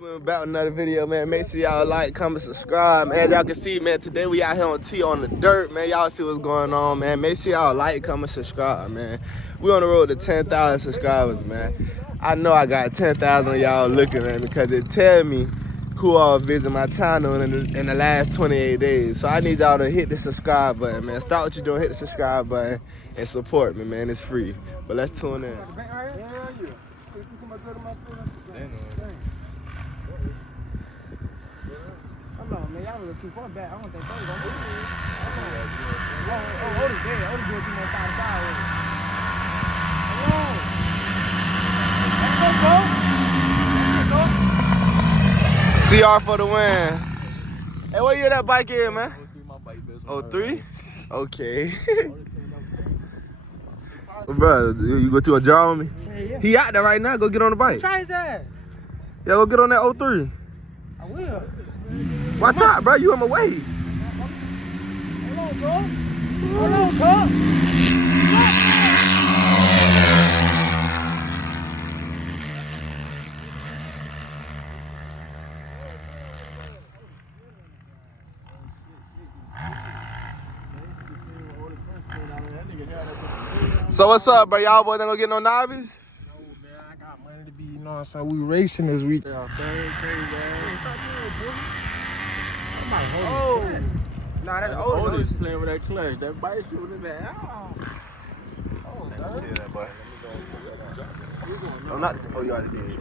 We're back with another video, man. Make sure y'all like, comment, subscribe, man. As y'all can see, man, today we out here on T on the dirt, man. Y'all see what's going on, man. Make sure y'all like, comment, subscribe, man. We on the road to 10,000 subscribers, man. I know I got 10,000 of y'all looking, man, because it tell me who all visit my channel in the last 28 days. So I need y'all to hit the subscribe button, man. Stop what you're doing, hit the subscribe button, and support me, man. It's free. But let's tune in. No, man, y'all look too far back. I don't think those gonna move. Oh, Otis dead. Otis doing too much side to side with it. CR for the win. Hey, where you that bike in, man? 03? Okay. Bro, you go to a jar on me? Yeah. He out there right now. Go get on the bike. Try his ass. Yeah, go get on that 03. I will. Watch out, bro. You in my way. Hold on, bro. Hold on, bro. So what's up, bro? Y'all boys ain't gonna get no novice? No, man, I got money to be, you know what I'm saying? We racing this week. Oh. Nah, that's Otis playing with that clutch. That bike shooting that. Oh, Yeah, that boy. I'm not. Oh, you already did.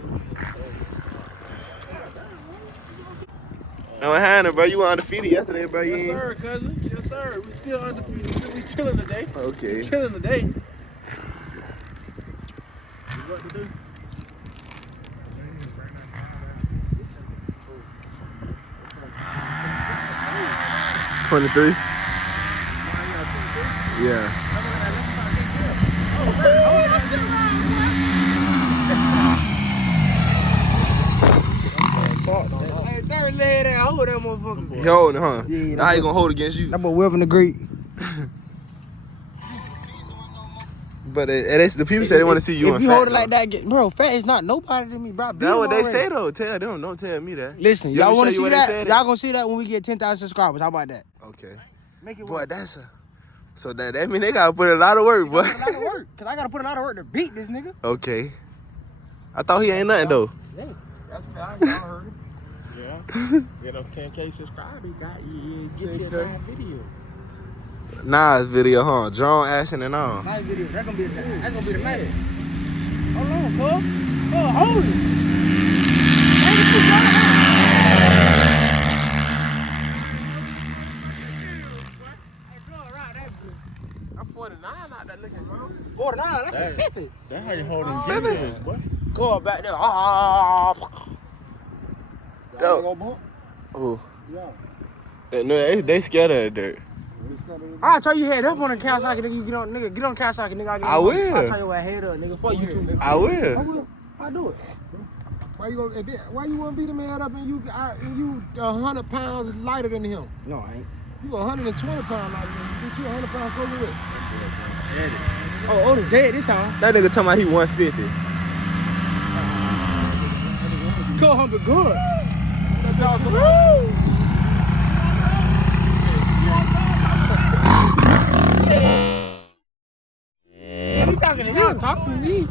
No, Hannah, bro. You were undefeated yesterday, bro. Yes, sir, cousin. Yes, sir. We still undefeated. We chilling today. Okay. We chilling today. What to do? $23? Yeah. Hey, third leg that hold that motherfucker. He holding, huh? Yeah, now he gonna hold against you. That boy Wilvin the Great. But the people say they want to see you if in you fat, hold it though. like that, bro, fat is not nobody to me, bro. That's what they say, though. Tell them. Don't tell me that. Listen, You y'all want want to to see what they that? said? Y'all gonna see that when we get 10,000 subscribers. How about that? Okay. Make it Boy, work. that's a... So that mean they gotta put in a lot of work, boy. Put a lot of work, cause I gotta put a lot of work to beat this nigga. Okay. I thought he ain't nothing, though. Hey, That's fine, y'all heard it. Yeah. You know, 10K subscribers, got you get you a live video. Nas video, huh? Drone action and all. nice video. That's gonna be the night. Hold on, cuz. Hold it. I'm 49 out there looking, bro. 49, that's 50. That's how you holding Baby. boy. Go back there. Yo. Go bump? Oh. Yeah. No, they scared of the dirt. I'll try you head up on the Kawasaki, nigga. You get on Kawasaki, nigga. I will. I'll try your head up, nigga. Fuck you too. I will. I'll do it. Why you want to beat him head up and you 100 pounds lighter than him? No, I ain't. You 120 pounds lighter than him. You beat you 100 pounds sober with. Oh, Otis dead this time. That nigga talking about he 150. Go home be good. He talking to you. Talk to me.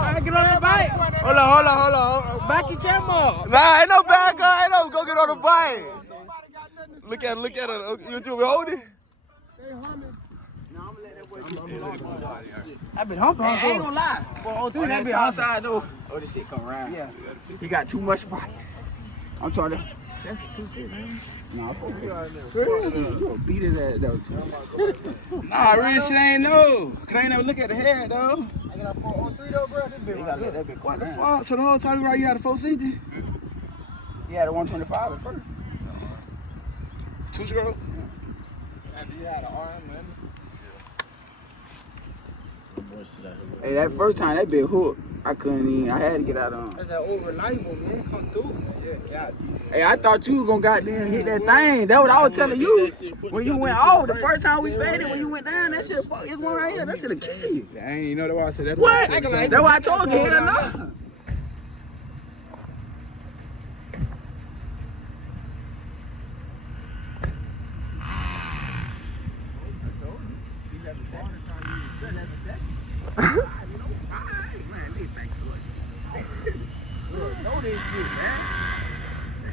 I get on the bike. Hold on. Back your camera. Nah, ain't no back up. Ain't no go get on the bike. Look at it. You two hold it? I been humping. I ain't gonna lie. For 03, that be outside though. Oh, this shit come around. Yeah. He got too much bite. I'm trying to. That's 250, man. Nah, you gonna beat his ass though. Nah, real shit ain't no. Cause I ain't never look at the head though. I got a 403 though, bro. This bitch right here. That bitch quite the fuck. So the whole time you had a 450? He had a 125 at first. 2-0? You had an arm, man. Hey, that first time that bitch hooked. I couldn't even. I had to get out on. That's that old reliable, man. Come through. Yeah. Hey, I thought you was gonna goddamn hit that thing. That's what I was telling you. When you went off, the first time we faded, when you went down, that shit, fuck, it's one right here. That shit a key. I ain't even know that why I said that. What? That's why I told you. Hell no. Know this shit, man.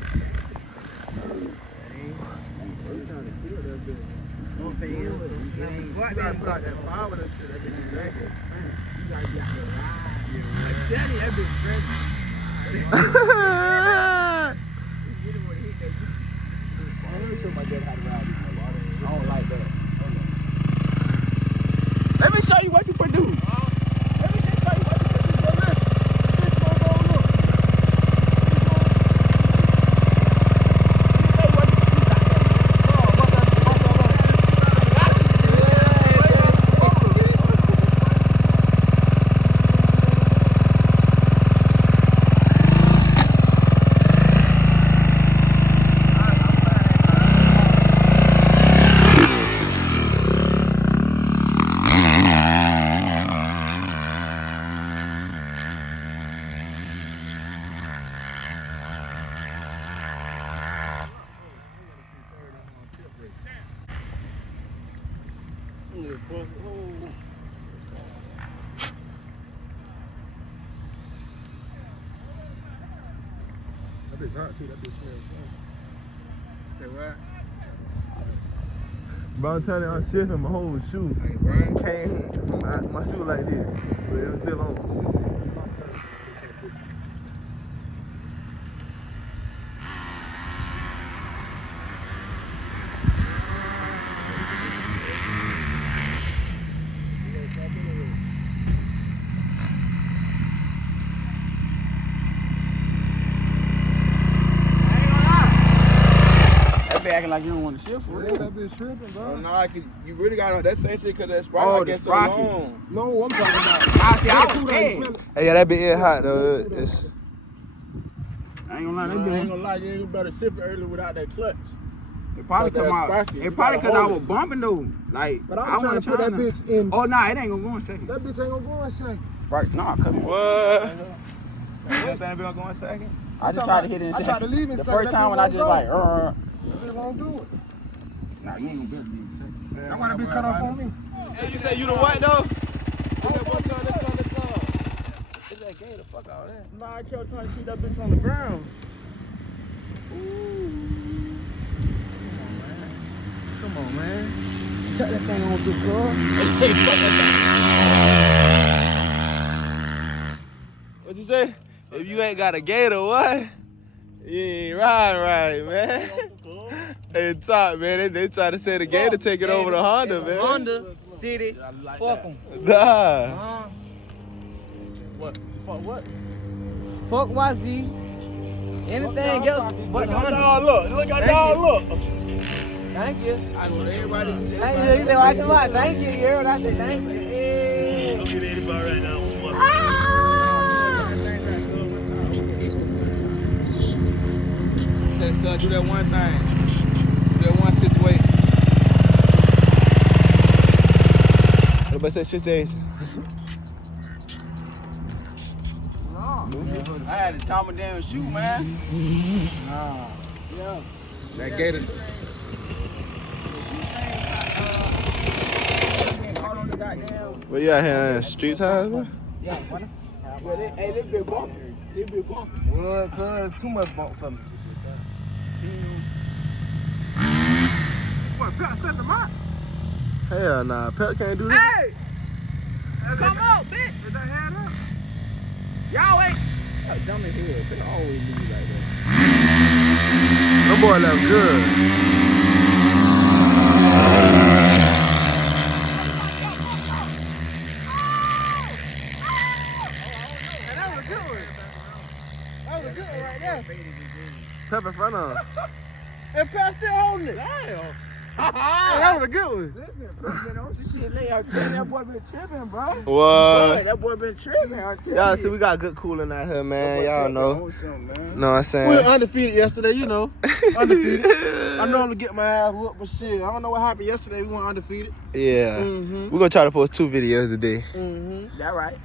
Let me show you what you produce. That bitch hot too. That bitch smells good. Say what? Bro, I'm telling you, I'm shifting my whole shoe. Hey, Brian. Came from my shoe like this, but it was still on. Acting like you don't want to shift for real. Yeah, that bitch tripping, bro. Oh, no, you really got that same shit because that Sprite Oh, I the get so sprocket. long. No, I'm talking about. I was scared. Hey, yeah, that bitch is hot though. It's I ain't gonna lie, I that ain't bitch. gonna lie, you ain't better shift early without that clutch. It probably But come that out. sprocket, It you probably gotta cause I hold was bumping though. Like But I I'm trying to put that bitch in. Oh nah, it ain't gonna go in second. That bitch ain't gonna go in second. Sprite, nah, come on. what? You think that bitch going second? I just talking tried to about- hit it in I second. tried to leave in the second, first that time bitch when I won't just go. like, That bitch won't do it. nah, you ain't gonna be able to be in second. That's why that bitch cut off on me. Hey, you say you the what though? Let's go. It's that gay, the fuck all that. Nah, I kept trying to shoot that bitch on the ground. Come on, man. Cut that thing on through, bro. What you say? If you ain't got a gator, what? You ain't riding right, man. Hey, top, man. They try to say the gator take it over the Honda, man. Honda City, fuck them. Nah. What? Fuck what? Fuck YZ. Anything else but Honda. Look at Thank you. look. Thank you. I know everybody. Thank you. You say, watch your mouth. Thank you. You heard what I said? Thank you. Yeah. Don't get anybody right now. Do that one thing. Do that one situation. Everybody say 6 days. I had to tie my damn shoe, man. Nah. Yeah. That gator. Where you out here in Streets House, man? Yeah, Hey, this big bumpy. This big bumpy. well, cuz too much bump for me. What, Pep set them up? Hell nah, Pep can't do that. Hey! Come on, bitch! Is that hand up? Y'all ain't. Dumb as hell. They always leave like that. Them boy left good. That was a good one. That was a good one right there. Pep in front of him. And Pep still holding it. Damn. that was a good one. That boy been tripping, bro. What? That boy been tripping. Y'all see, we got good cooling out here, man. Y'all know. Know what I'm We saying? were undefeated yesterday, you know. Undefeated. I normally get my ass whooped, but shit, I don't know what happened yesterday. We went undefeated. Yeah. Mm-hmm. We're gonna try to post 2 videos today. Mm-hmm. That right.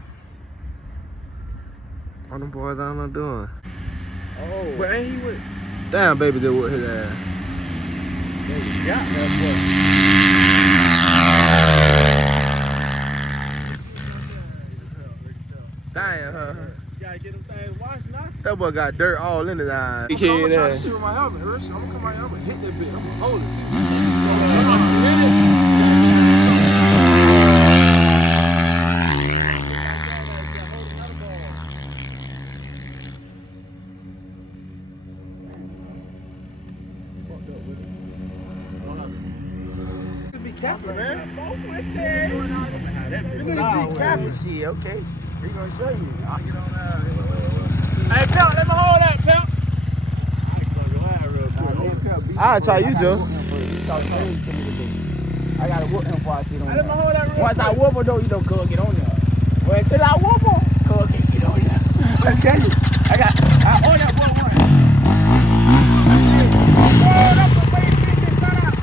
What them boys down there doing? Oh. But ain't he with? Damn, baby, they whooped his ass. Yeah, that boy. Damn, huh? You gotta get them things washed now. That boy got dirt all in his eyes. I'm gonna try to shoot with my helmet. I'm gonna come out here, I'm gonna hit that bitch. I'm gonna hold it. Be capping, man. You niggas be capping. Shit, okay. We gonna show you. I'll get on Hey, Pelt, let me hold that, Pelt. I'll try you, Joe. I gotta whoop him before I sit on Let me there. hold that real Once I quick. whoop him, though, you know, cuz get on there. Well, until I whoop him, cuz can't get on there. I'm telling you, I on that boy one. That's the way you see this son out.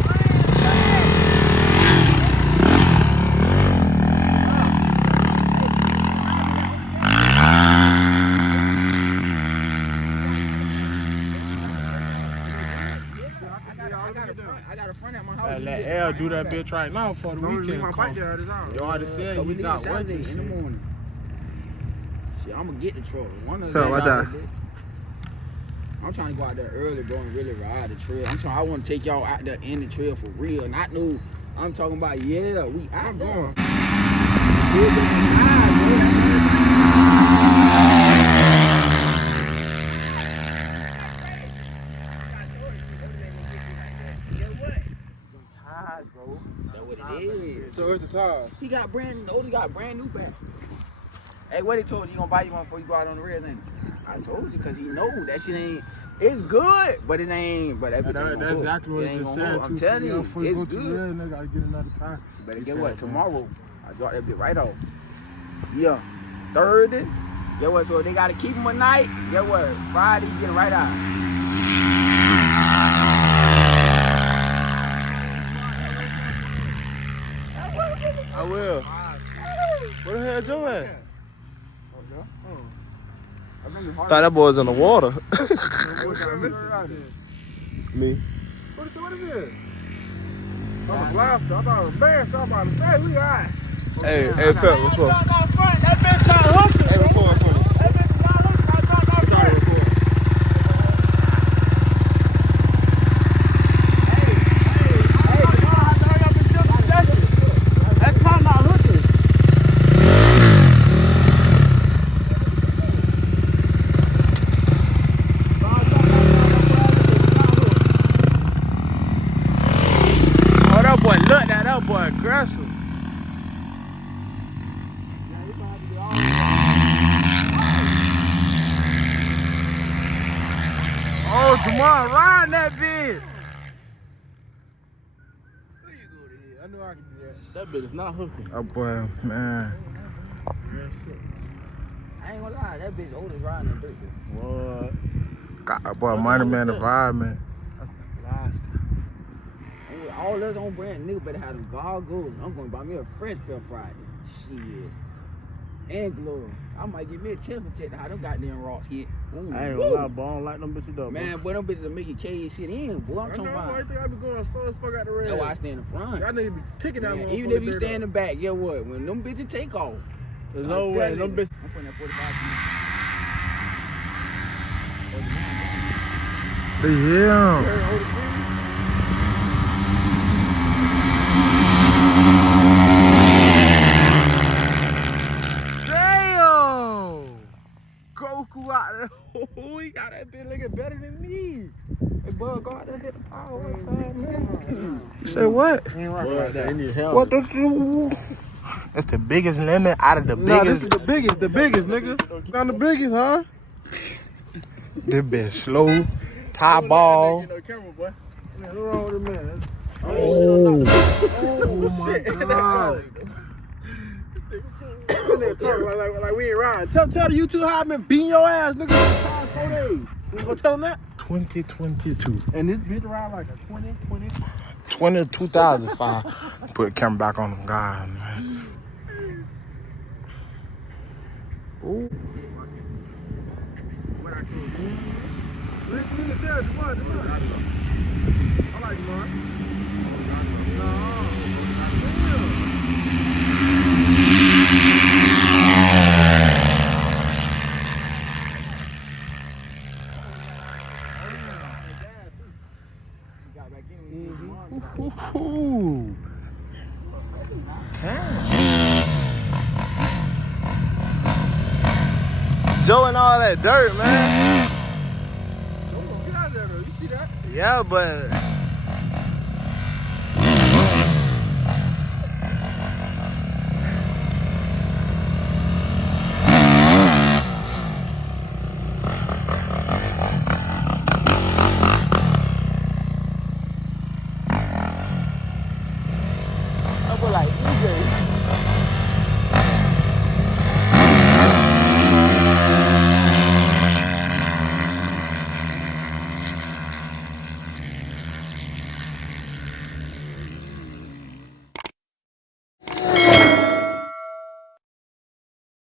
I got a friend at my house. Let L do that bitch right now for the weekend. You already said we he leave got Saturday work. in the morning. Shit, I'm gonna get the truck. So, watch out. I'm trying to go out there early, bro, and really ride the trail. I want to take y'all out there in the trail for real. Not no, I'm talking about, yeah, we out there. Bro. That's what it is. So it's the tires. He got brand new back. Hey, what he told you? He gonna buy you one before you go out on the red, then? I told you, cause he know that shit ain't. It's good, but it ain't. But That's exactly what he just said. I'm telling you, before you go it's to the good. red, nigga, gotta get another tire. But guess what? Tomorrow, I drop that bit right off. Yeah, Thursday. Guess what? So they gotta keep him a night. Guess what? Friday, get him right out. I will. Where the hell Joe at? Thought that boy was in the water. Me. What is it? I'm a blaster. I thought it was bad, so I'm about to say, we eyes. Hey, Pep, what's up? That bitch not hooking. Hey, record for me. That bitch is not hooking. I dropped off It's already recording. That's time not hooking. Oh, that boy looked at that boy aggressive. Oh, Jamal, ride that bitch. I knew I could do that. That bitch is not hooking. Oh, boy, man. I ain't gonna lie, that bitch old as riding in dirt. What? God, boy, Money Man environment. Last. All those on brand new better have them goggles. I'm gonna buy me a fresh pair Friday. Shit. And glory. I might give me a chance to check how them goddamn rocks hit. Ooh, I ain't gonna lie, boy. I don't like them bitches though. man, boy, them bitches will make you carry shit in, boy. I'm talking about. I think I be going slow as fuck out the red. That's why I stand in front. Y'all niggas be kicking that Man, motherfucker. even if you stand in the back, get what? When them bitches take off. There's no way. Them bitches. I'm putting that 45 Yeah. You heard hold the screen? Damn! Goku out there. Oh, he got that bitch looking better than me. Hey, bud, go out there and hit the power one time, man. You say what? Ain't right like that. They need help. What the? That's the biggest lemon out of the Nah, this biggest. is the biggest, nigga. Not the biggest, huh? This bitch slow, tie ball. Camera, boy. Man, what's wrong with it, man? Oh my God. Like we ain't riding. Tell the YouTube how I've been beating your ass, nigga, for 4 days. You gonna tell them that? 2022. And this bitch ride like a 2020. 2005. Put the camera back on him. God, man. Ooh. What I told you? Look at that, Jamar. I like Jamar. No. Ooh. Joe and all that dirt, man. Get out of there, though. You see that? Yeah, but